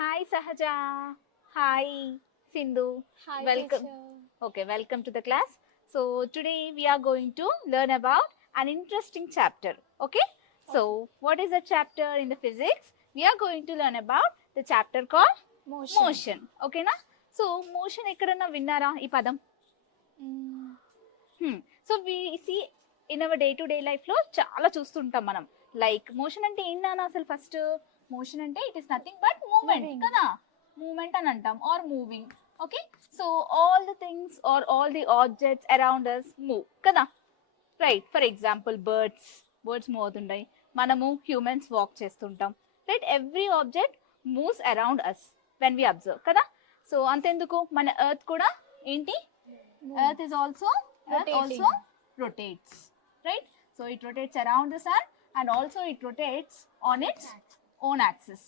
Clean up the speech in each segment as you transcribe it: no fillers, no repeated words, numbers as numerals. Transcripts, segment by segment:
Hi Sahaja. Hi Sindhu. Hi, Welcome. teacher. Okay, welcome to the class. So today we are going to learn about an interesting chapter. Okay? Okay. So what is the chapter in the physics? We are going to learn about the chapter called Motion. motion. Okay na? So motion ఎక్కడన్నా విన్నారా ఈ పదం? So we see in our day to day లైఫ్లో చాలా చూస్తుంటాం మనం. Like motion అంటే ఏంటన్నా అసలు ఫస్ట్ మోషన్ అంటే it is nothing but moment Moving. కదా, మూమెంట్ అని అంటాం or moving. Okay, so all the things or all the objects around us move కదా, right. For example birds move అవుతుంటాయి, మనము హ్యూమన్స్ వాక్ చేస్తుంటాం, right. Every object moves around us when we observe కదా. So అంతెందుకు మన earth కూడా ఏంటి, earth is also Rotating. rotates, right? So it rotates around the sun and also it rotates on its own axis,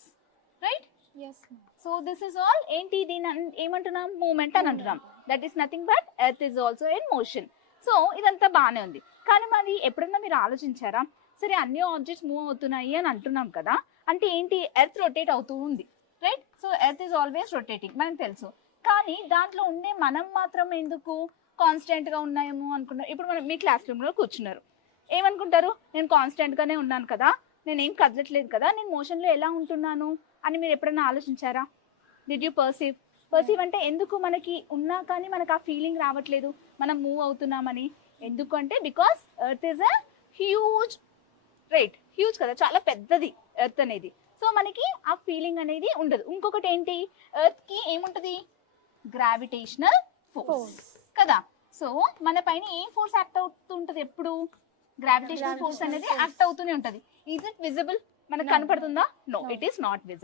right? Yes, ma'am. So this is all ఏంటి దీని ఏమంటున్నాం, moment అని అంటున్నాం. That is nothing but earth is also in motion. So ఇదంతా బాగానే ఉంది, కానీ మరి ఎప్పుడన్నా మీరు ఆలోచించారా, సరే అన్ని ఆబ్జెక్ట్స్ మూవ్ అవుతున్నాయి అని అంటున్నాం కదా, అంటే ఏంటి, ఎర్త్ రొటేట్ అవుతూ ఉంది, right. So earth is always rotating మనకు తెలుసు, కానీ దాంట్లో ఉండే మనం మాత్రం ఎందుకు కాన్స్టెంట్గా ఉన్నాయేమో అనుకున్నారు. ఇప్పుడు మనం మీ క్లాస్ రూమ్లో కూర్చున్నారు, ఏమనుకుంటారు, నేను కాన్స్టెంట్గానే ఉన్నాను కదా, నేను ఏం కదలట్లేదు కదా, నేను మోషన్లో ఎలా ఉంటున్నాను అని మీరు ఎప్పుడైనా ఆలోచించారా? డిడ్ యూ పర్సీవ్ అంటే ఎందుకు మనకి ఉన్నా కానీ మనకు ఆ ఫీలింగ్ రావట్లేదు మనం మూవ్ అవుతున్నామని? ఎందుకు అంటే because earth is a huge, right, huge కదా, చాలా పెద్దది ఎర్త్ అనేది. సో మనకి ఆ ఫీలింగ్ అనేది ఉండదు. ఇంకొకటి ఏంటి, ఎర్త్కి ఏముంటుంది, గ్రావిటేషనల్ ఫోర్స్ కదా. సో మన పైన ఏం ఫోర్స్ యాక్ట్ అవుతుంటది, ఎప్పుడు గ్రావిటేషనల్ ఫోర్స్ అనేది యాక్ట్ అవుతూనే ఉంటది. ఈజ్ ఇట్ విజిబుల్, మనకు కనపడుతుందా? No, it is not visible.